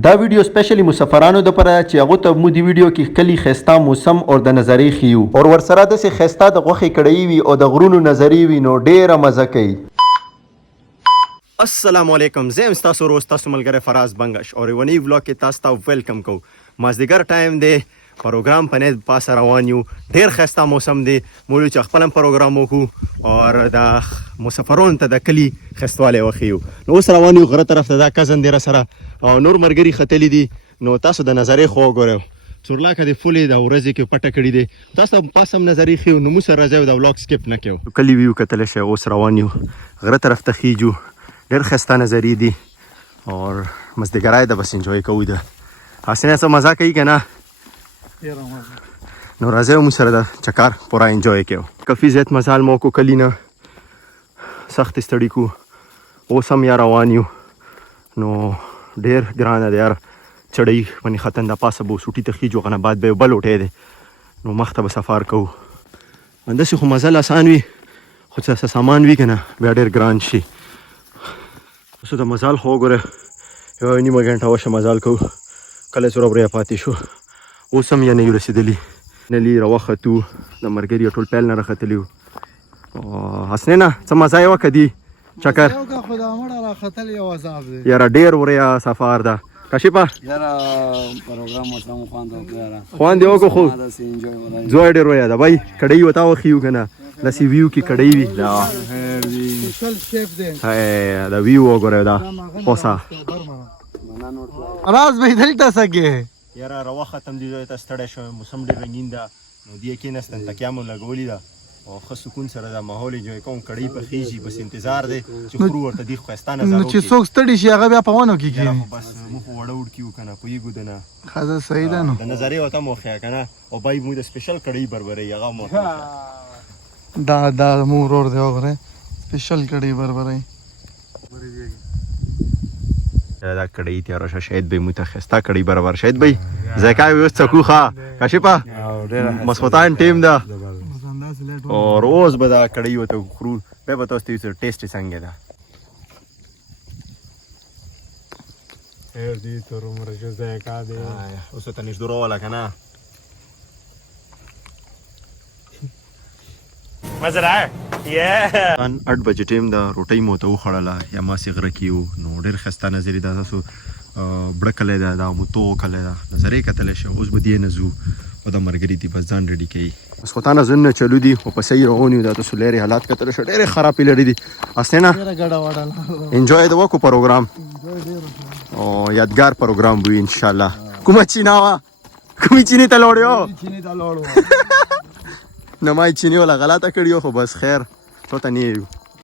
دا ویډیو سپیشلی مسافرانو د پاره چې هغه ته مو دی ویډیو کې کلی خستا موسم او د نظری خيو او ورسره د سه خستا د غوخي کړی وي او د غرونو نظری وي نو ډیره مزه کوي. السلام علیکم، زم تاسو روز تاسو ملګری فراز بنگش او ونی ولاګ کې تاسو ته ویلکم کو. مازدیګر ټایم دی، پروګرام پنه پاس روان یو، ډیر خستا موسم دی، مولو چې خپل پروګرام وکړو او د مسافرونو ته د کلی خستواله وخیو. نو اوس روان یو غره طرف ته، دا کزن دی سره او نور مرګري ختلی دي. نو تاسو د نظرې خو ګورئ څورلاکه د فولې د ورځې کې پټه کړی دی، تاسو پاسم نظرې خو نو مو سره راځو د ولاګ سکپ نه کیو. کلی ویو کتل شي. اوس روان یو غره طرف ته خيجو، ډېر خسته نظرې دي او مزدګرای د بس انجوای کوو. ده حسینه سم مزه کوي کنه، نو راځو مو سره د چکر پورا انجوای کیو. کافي زیات مزال مو کو کلینا سخت ستړي کو. اوس هم یا روان یو، نو ډیر ګرانه دی یار، چړی باندې ختن د پاسه بو سوټی ته خيجو غنه بعد به بل وټه دی، نو مخته به سفر کوو. اندسه خو مزل آسان وي، خو څه سامان وي کنه بیا ډیر ګران شي. اوس د مزال خو ګوره یو نیمه غنټه وشه مزال کوو، کله زوره بریا پاتې شو. اوس هم یې نه رسیدلی نلی راوختو د مرګري ټول پیل نه راختلیو. حسنینا څه مزه یې وکړي چکر خدا مړه راختل یو عذاب دی یاره، ډیر وریا سفر ده. کاشپا یاره پروګرام مو خواندو یاره خواندې وکړو خو زوی ډیر وریا ده بای. کډی وتا وخیو کنه لسی ویو کې کډی وی دا سپیشل شیف دی. هاي دا ویو وګوره دا پوسا راز به دلته سګه یاره روا ختم دی. ته ستړی شو، موسم ډیر رنگین ده، نو دی کې نستن تکیامو لګولې ده او خو سکون سره د ماحول انجوای کوم. کړی په خيجي بس انتظار دی چې خرو ورته دی خوستانه زارو چې څوک ستړي شي هغه بیا په ونه کې کېږي. بس مو په وړوډ کیو کنه کوی ګودنه خزه صحیح ده. نو د نظرې وته مو خیا کنه او بای مو د سپیشل کړی بربري هغه مو دا مو ورور دی وګوره سپیشل کړي بربري دا کړی تیار شه. شاید به متخصصه کړی برابر شاید به زکای وست کوخه کاشپا مسخوتان ټیم ده او روز به دا کړی وته خرو به تاسو ته ټیسټ څنګه ده. هر دې تر عمر چې زکا دی اوس ته نشدور ولا کنه مزه راي ان 8 بجې ټیم دا روټي مو ته وخړله یا ما سي غره کیو. نو ډېر خسته نظر دا تاسو بړکلې دا مو تو کله دا نظرې کتل شي. اوس به دی نه زو او د مرګري دی بس ځان ریډي کوي. اوس خدانه زنه چلو دی او په سیر اونیو دا تاسو لري حالات کتل شي ډېر خراب لري دي. اسنه انجوای دا وکړو پروګرام او یادګار پروګرام وي ان شاء الله. کومه چیناوا کومه چینه ته لوړیو نه مای چینه ولا غلطه کړیو، خو بس خیر ته نه یو.